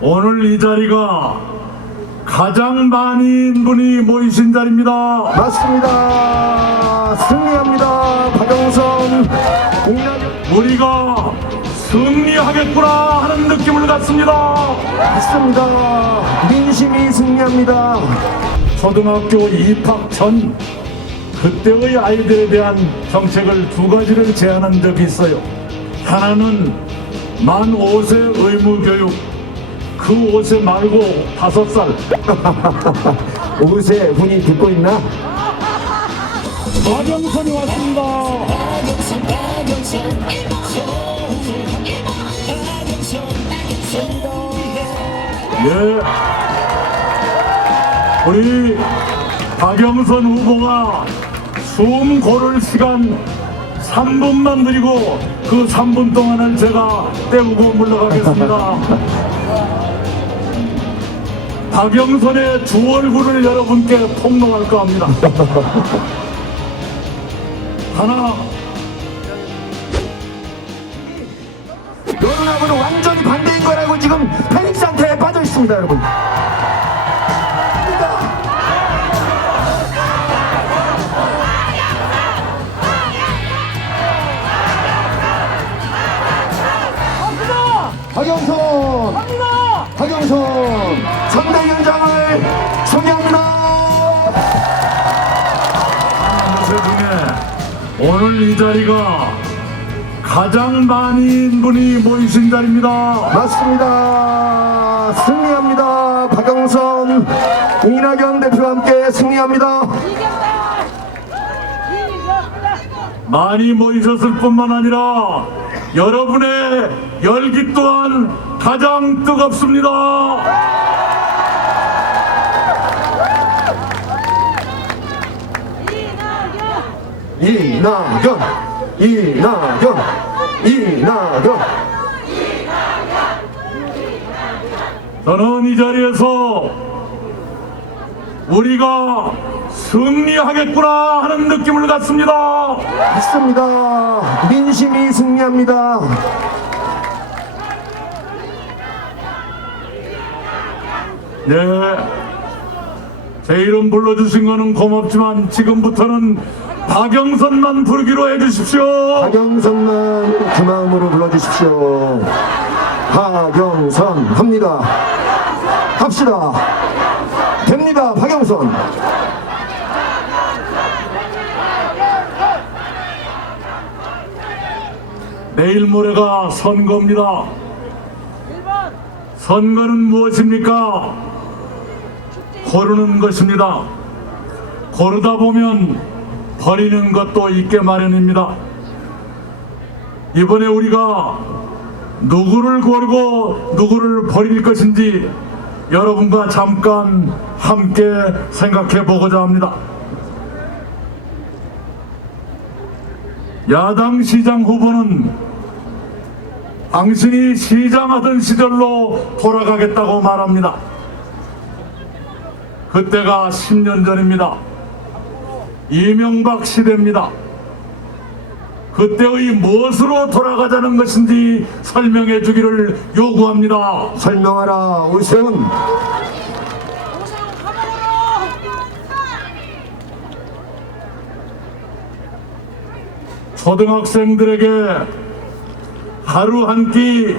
오늘 이 자리가 가장 많은 분이 모이신 자리입니다. 맞습니다. 승리합니다. 박영선 우리가 승리하겠구나 하는 느낌을 갖습니다. 맞습니다. 민심이 승리합니다. 초등학교 입학 전 그때의 아이들에 대한 정책을 두 가지를 제안한 적이 있어요. 하나는 만 5세 의무교육, 그 5세 말고 5살. 5세 분이 듣고 있나? 박영선이 왔습니다. 예, 우리 박영선 후보가 숨 고를 시간 3분만 드리고 그 3분 동안을 제가 때우고 물러가겠습니다. 박영선의 두 얼굴을 여러분께 폭로할까 합니다. 하나, 여론하고는 완전히 반대인 거라고 지금 패닉 상태에 빠져 있습니다, 여러분. 박영선! 박영선! 선대위원장을 소개합니다! 그 중에 오늘 이 자리가 가장 많은 분이 모이신 자리입니다. 맞습니다. 승리합니다. 박영선, 이낙연 대표와 함께 승리합니다. 많이 모이셨을 뿐만 아니라 여러분의 열기 또한 가장 뜨겁습니다. 이낙연, 이낙연, 이낙연. 저는 이 자리에서 우리가 승리하겠구나 하는 느낌을 갖습니다. 맞습니다. 민심이 승리합니다. 네, 제 이름 불러주신 거는 고맙지만 지금부터는 박영선만 부르기로 해주십시오. 박영선만 그 마음으로 불러주십시오. 박영선 합니다. 합시다. 됩니다. 박영선. 내일 모레가 선거입니다. 선거는 무엇입니까? 고르는 것입니다. 고르다 보면 버리는 것도 있게 마련입니다. 이번에 우리가 누구를 고르고 누구를 버릴 것인지 여러분과 잠깐 함께 생각해 보고자 합니다. 야당 시장 후보는 당신이 시장하던 시절로 돌아가겠다고 말합니다. 그때가 10년 전입니다. 이명박 시대입니다. 그때의 무엇으로 돌아가자는 것인지 설명해 주기를 요구합니다. 설명하라. 오세훈. 초등학생들에게 하루 한 끼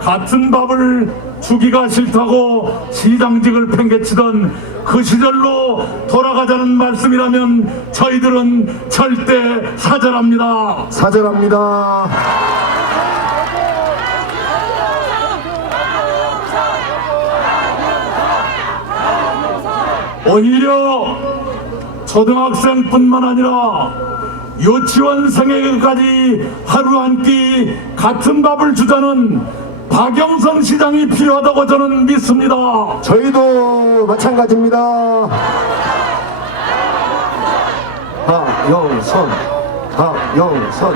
같은 밥을 주기가 싫다고 시장직을 팽개치던 그 시절로 돌아가자는 말씀이라면 저희들은 절대 사절합니다. 사절합니다. 오히려 초등학생뿐만 아니라 유치원생에게까지 하루 한 끼 같은 밥을 주자는 박영선 시장이 필요하다고 저는 믿습니다. 저희도 마찬가지입니다. 박영선, 박영선.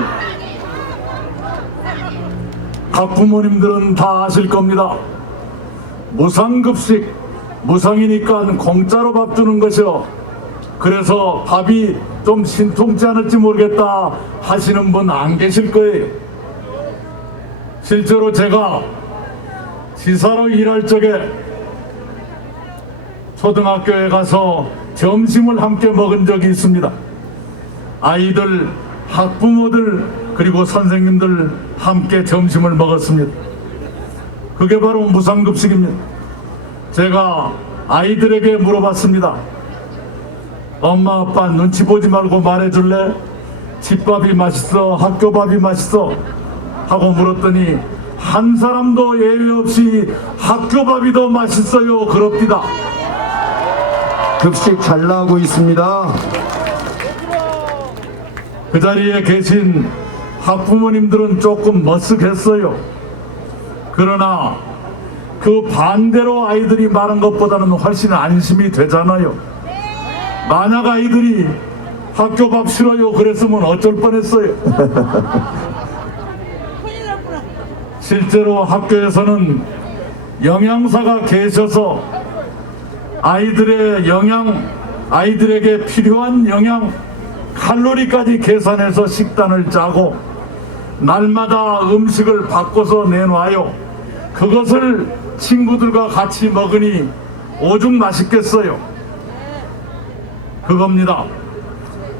각 부모님들은 다 아실 겁니다. 무상급식, 무상이니까 공짜로 밥 주는 것이요. 그래서 밥이 좀 신통치 않을지 모르겠다 하시는 분 안 계실 거예요. 실제로 제가 지사로 일할 적에 초등학교에 가서 점심을 함께 먹은 적이 있습니다. 아이들, 학부모들, 그리고 선생님들 함께 점심을 먹었습니다. 그게 바로 무상급식입니다. 제가 아이들에게 물어봤습니다. 엄마 아빠 눈치 보지 말고 말해줄래? 집밥이 맛있어? 학교밥이 맛있어? 하고 물었더니 한 사람도 예외 없이 학교밥이 더 맛있어요 그럽디다. 급식 잘 나오고 있습니다. 그 자리에 계신 학부모님들은 조금 머쓱했어요. 그러나 그 반대로 아이들이 말한 것보다는 훨씬 안심이 되잖아요. 만약 아이들이 학교밥 싫어요 그랬으면 어쩔 뻔했어요. 실제로 학교에서는 영양사가 계셔서 아이들에게 필요한 영양 칼로리까지 계산해서 식단을 짜고 날마다 음식을 바꿔서 내놔요. 그것을 친구들과 같이 먹으니 오죽 맛있겠어요. 그겁니다.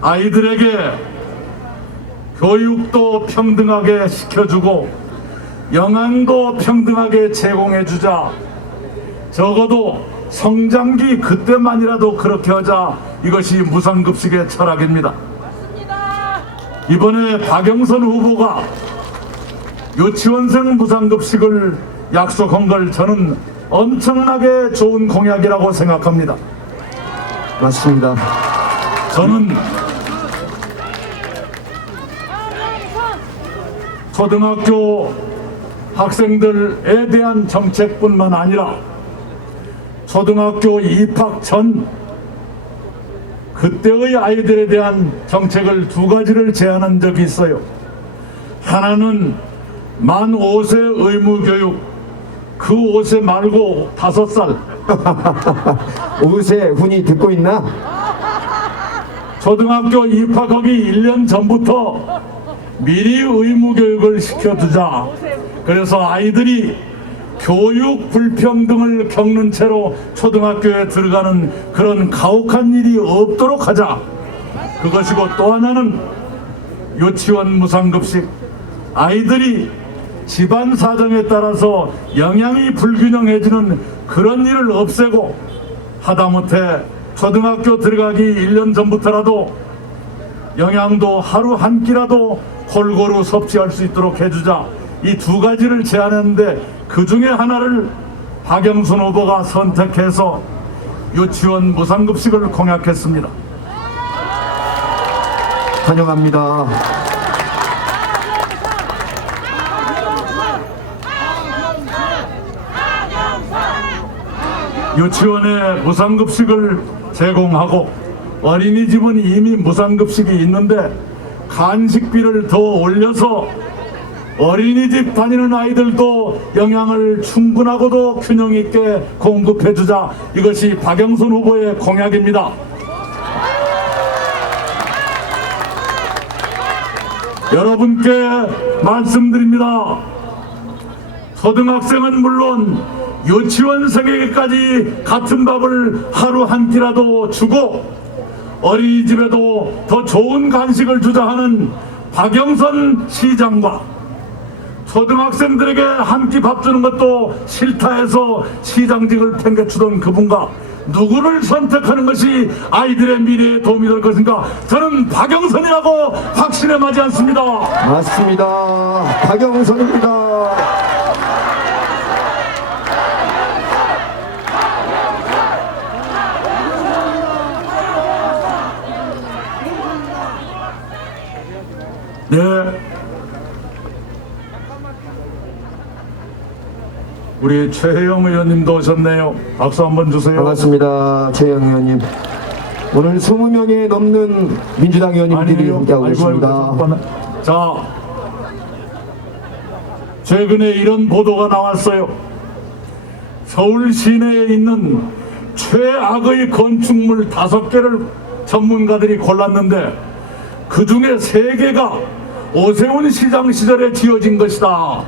아이들에게 교육도 평등하게 시켜주고 영양도 평등하게 제공해주자. 적어도 성장기 그때만이라도 그렇게 하자. 이것이 무상급식의 철학입니다. 이번에 박영선 후보가 유치원생 무상급식을 약속한 걸 저는 엄청나게 좋은 공약이라고 생각합니다. 맞습니다. 저는 초등학교 학생들에 대한 정책뿐만 아니라 초등학교 입학 전 그때의 아이들에 대한 정책을 두 가지를 제안한 적이 있어요. 하나는 만 5세 의무교육, 그 5세 말고 5살. 5세 훈이 듣고 있나? 초등학교 입학하기 1년 전부터 미리 의무교육을 시켜두자. 그래서 아이들이 교육 불평등을 겪는 채로 초등학교에 들어가는 그런 가혹한 일이 없도록 하자. 그것이고 또 하나는 유치원 무상급식. 아이들이 집안 사정에 따라서 영양이 불균형해지는 그런 일을 없애고 하다못해 초등학교 들어가기 1년 전부터라도 영양도 하루 한 끼라도 골고루 섭취할 수 있도록 해주자. 이 두 가지를 제안했는데 그 중에 하나를 박영선 후보가 선택해서 유치원 무상급식을 공약했습니다. 환영합니다. 유치원에 무상급식을 제공하고 어린이집은 이미 무상급식이 있는데 간식비를 더 올려서 어린이집 다니는 아이들도 영양을 충분하고도 균형 있게 공급해주자. 이것이 박영선 후보의 공약입니다. 여러분께 말씀드립니다. 초등학생은 물론 유치원생에게까지 같은 밥을 하루 한 끼라도 주고 어린이집에도 더 좋은 간식을 주자 하는 박영선 시장과 초등학생들에게 한 끼 밥 주는 것도 싫다 해서 시장직을 팽개치던 그분과 누구를 선택하는 것이 아이들의 미래에 도움이 될 것인가? 저는 박영선이라고 확신에 마지 않습니다. 맞습니다. 박영선입니다. 네. 우리 최혜영 의원님도 오셨네요. 박수 한번 주세요. 반갑습니다. 최영 의원님. 오늘 20명에 넘는 민주당 의원님들이 아니에요. 함께하고 아이고, 있습니다. 잠깐만. 자, 최근에 이런 보도가 나왔어요. 서울 시내에 있는 최악의 건축물 5개를 전문가들이 골랐는데 그 중에 3개가 오세훈 시장 시절에 지어진 것이다.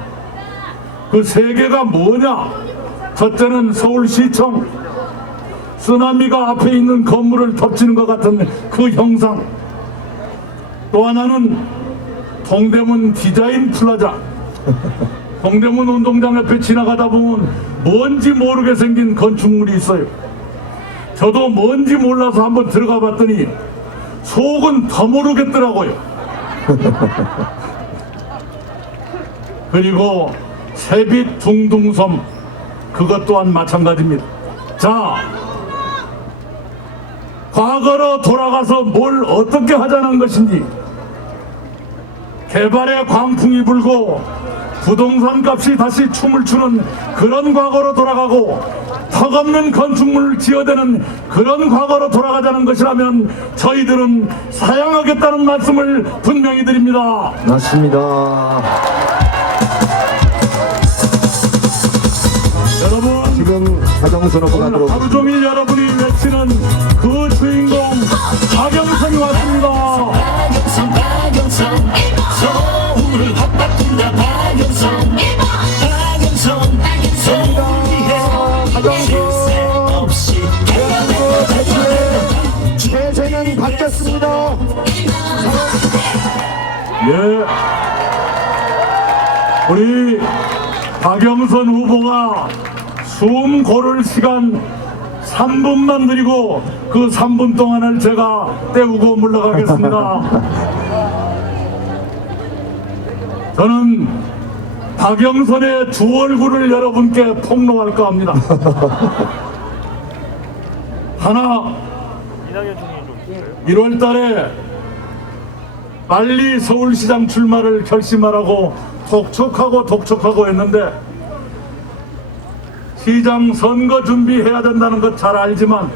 그 세 개가 뭐냐? 첫째는 서울시청, 쓰나미가 앞에 있는 건물을 덮치는 것 같은 그 형상. 또 하나는 동대문 디자인 플라자. 동대문 운동장 옆에 지나가다 보면 뭔지 모르게 생긴 건축물이 있어요. 저도 뭔지 몰라서 한번 들어가 봤더니 속은 더 모르겠더라고요. 그리고 새빛 둥둥섬, 그것 또한 마찬가지입니다. 자, 과거로 돌아가서 뭘 어떻게 하자는 것인지, 개발의 광풍이 불고 부동산 값이 다시 춤을 추는 그런 과거로 돌아가고 턱없는 건축물을 지어대는 그런 과거로 돌아가자는 것이라면 저희들은 사양하겠다는 말씀을 분명히 드립니다. 맞습니다. 여러분, 지금 박영선 후보가 오늘 들어오고 하루 종일 여러분이 외치는 그 주인공 박영선이 왔습니다. 박영선 서울을 확 바꾼다. 박영선 서울 위해 쉴새 없이 대세는 바뀌었습니다. 예, 우리 박영선 후보가 숨 고를 시간 3분만 드리고 그 3분 동안을 제가 때우고 물러가겠습니다. 저는 박영선의 두 얼굴을 여러분께 폭로할까 합니다. 하나, 1월 달에 빨리 서울시장 출마를 결심하라고 독촉하고 했는데, 시장 선거 준비해야 된다는 것 잘 알지만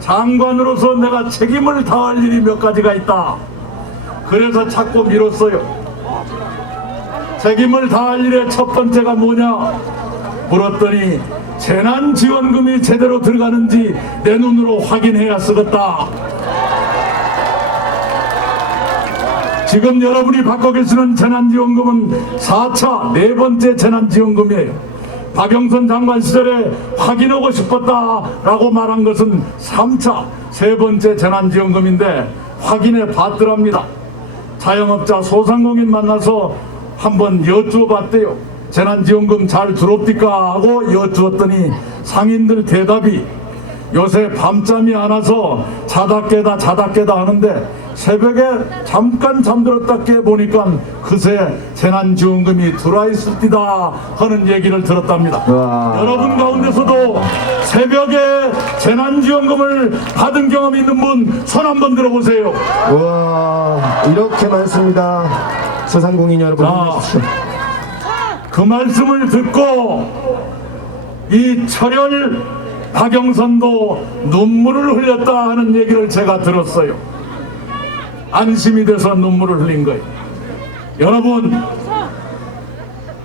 장관으로서 내가 책임을 다할 일이 몇 가지가 있다. 그래서 자꾸 미뤘어요. 책임을 다할 일의 첫 번째가 뭐냐 물었더니 재난지원금이 제대로 들어가는지 내 눈으로 확인해야 쓰겠다. 지금 여러분이 받고 계시는 재난지원금은 4차 네 번째 재난지원금이에요. 박영선 장관 시절에 확인하고 싶었다라고 말한 것은 3차 세 번째 재난지원금인데 확인해 봤더랍니다. 자영업자 소상공인 만나서 한번 여쭈어봤대요. 재난지원금 잘 들어옵니까 하고 여쭈었더니 상인들 대답이 요새 밤잠이 안 와서 자다 깨다 하는데 새벽에 잠깐 잠들었다 깨보니까 그새 재난지원금이 들어와 있을디다 하는 얘기를 들었답니다. 와. 여러분 가운데서도 새벽에 재난지원금을 받은 경험 있는 분 손 한번 들어보세요. 와, 이렇게 많습니다. 소상공인 여러분, 자, 힘내십시오. 그 말씀을 듣고 이 철혈 박영선도 눈물을 흘렸다 하는 얘기를 제가 들었어요. 안심이 돼서 눈물을 흘린 거예요. 여러분,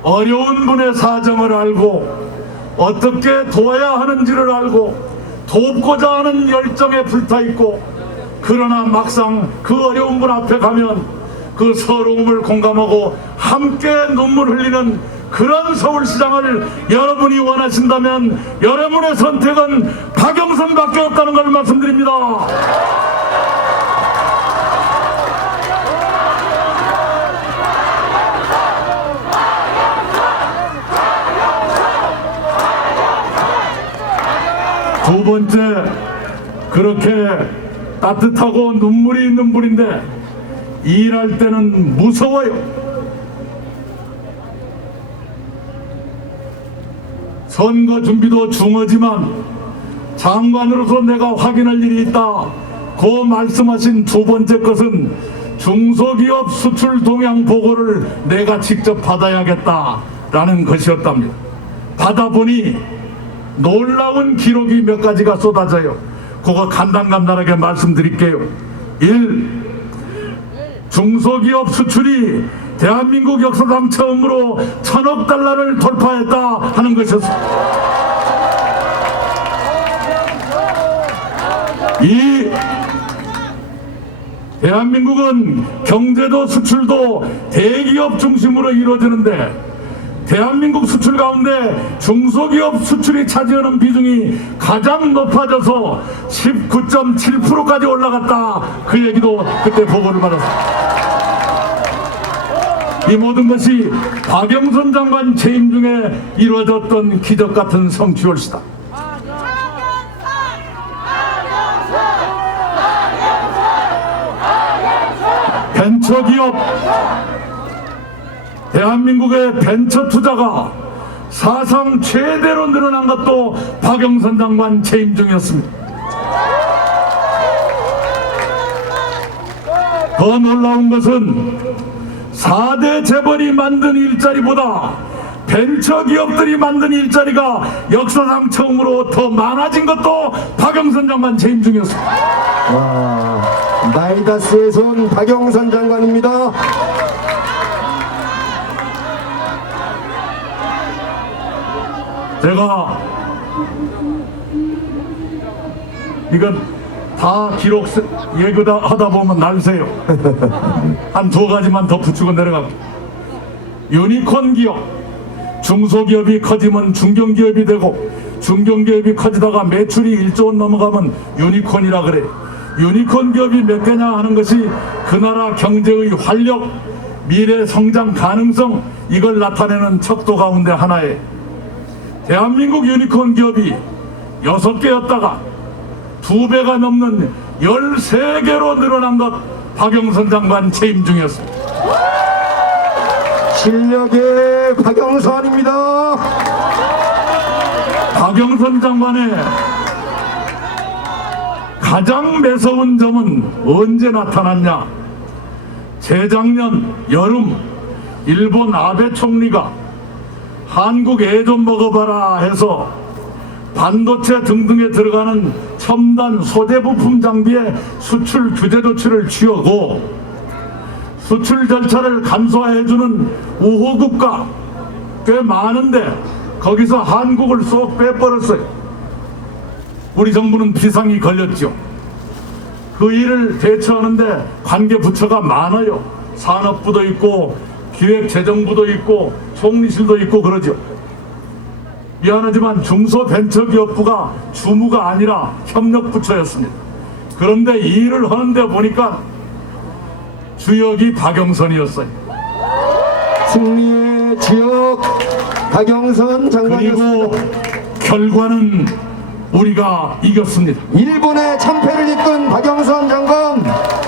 어려운 분의 사정을 알고 어떻게 도와야 하는지를 알고 돕고자 하는 열정에 불타있고, 그러나 막상 그 어려운 분 앞에 가면 그 서러움을 공감하고 함께 눈물 흘리는 그런 서울시장을 여러분이 원하신다면 여러분의 선택은 박영선밖에 없다는 걸 말씀드립니다. 두 번째, 그렇게 따뜻하고 눈물이 있는 분인데 일할 때는 무서워요. 선거 준비도 중하지만 장관으로서 내가 확인할 일이 있다. 그 말씀하신 두 번째 것은 중소기업 수출 동향 보고를 내가 직접 받아야겠다라는 것이었답니다. 받아보니 놀라운 기록이 몇 가지가 쏟아져요. 그거 간단하게 말씀드릴게요. 1. 중소기업 수출이 대한민국 역사상 처음으로 1,000억 달러를 돌파했다 하는 것이었습니다. 2. 대한민국은 경제도 수출도 대기업 중심으로 이루어지는데 대한민국 수출 가운데 중소기업 수출이 차지하는 비중이 가장 높아져서 19.7%까지 올라갔다. 그 얘기도 그때 보고를 받았습니다. 이 모든 것이 박영선 장관 재임 중에 이루어졌던 기적 같은 성취월시다. 벤처기업, 대한민국의 벤처 투자가 사상 최대로 늘어난 것도 박영선 장관 재임 중이었습니다. 더 놀라운 것은 4대 재벌이 만든 일자리보다 벤처기업들이 만든 일자리가 역사상 처음으로 더 많아진 것도 박영선 장관 재임 중이었습니다. 와, 마이다스의 손 박영선 장관입니다. 제가 이건 다 기록 얘기다 하다 보면 날새요. 한 두 가지만 더 붙이고 내려갈게요. 유니콘 기업, 중소기업이 커지면 중견기업이 되고 중견기업이 커지다가 매출이 1조 원 넘어가면 유니콘이라 그래. 유니콘 기업이 몇 개냐 하는 것이 그 나라 경제의 활력, 미래 성장 가능성, 이걸 나타내는 척도 가운데 하나에 대한민국 유니콘 기업이 6개였다가 2배가 넘는 13개로 늘어난 것 박영선 장관 재임 중이었습니다. 실력의 박영선입니다. 박영선 장관의 가장 매서운 점은 언제 나타났냐? 재작년 여름 일본 아베 총리가 한국 애 좀 먹어봐라 해서 반도체 등등에 들어가는 첨단 소재 부품 장비의 수출 규제 조치를 취하고 수출 절차를 간소화해주는 우호국가 꽤 많은데 거기서 한국을 쏙 빼버렸어요. 우리 정부는 비상이 걸렸죠. 그 일을 대처하는데 관계 부처가 많아요. 산업부도 있고 기획재정부도 있고 총리실도 있고 그러죠. 미안하지만 중소벤처기업부가 주무가 아니라 협력부처였습니다. 그런데 이 일을 하는데 보니까 주역이 박영선이었어요. 승리의 주역 박영선 장관이었습니다. 그리고 결과는 우리가 이겼습니다. 일본의 참패를 이끈 박영선 장관.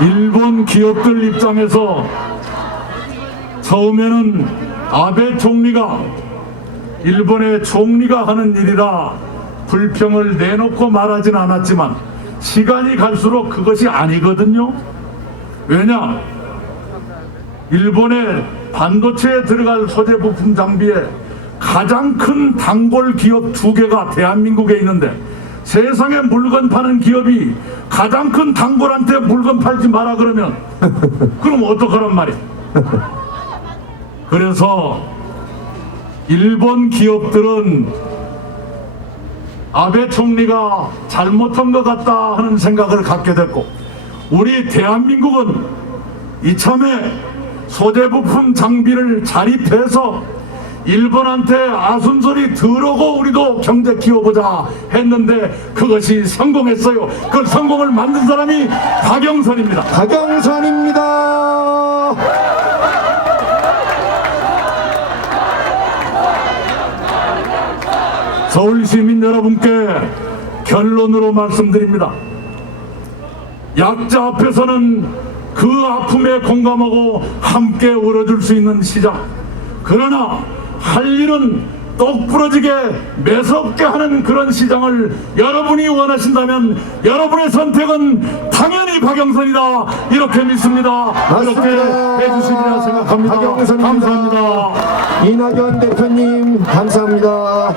일본 기업들 입장에서 처음에는 아베 총리가 일본의 총리가 하는 일이라 불평을 내놓고 말하진 않았지만 시간이 갈수록 그것이 아니거든요. 왜냐? 일본의 반도체에 들어갈 소재 부품 장비에 가장 큰 단골 기업 2개가 대한민국에 있는데 세상에 물건 파는 기업이 가장 큰 단골한테 물건 팔지 마라 그러면 그럼 어떡하란 말이야. 그래서 일본 기업들은 아베 총리가 잘못한 것 같다 하는 생각을 갖게 됐고 우리 대한민국은 이참에 소재 부품 장비를 자립해서 일본한테 아순소리 들어오고 우리도 경제 키워보자 했는데 그것이 성공했어요. 그 성공을 만든 사람이 박영선입니다. 박영선입니다. 서울 시민 여러분께 결론으로 말씀드립니다. 약자 앞에서는 그 아픔에 공감하고 함께 울어줄 수 있는 시장. 그러나 할 일은 똑부러지게 매섭게 하는 그런 시장을 여러분이 원하신다면 여러분의 선택은 당연히 박영선이다 이렇게 믿습니다. 맞습니다. 이렇게 해주시리라 생각합니다. 박영선입니다. 감사합니다. 이낙연 대표님 감사합니다.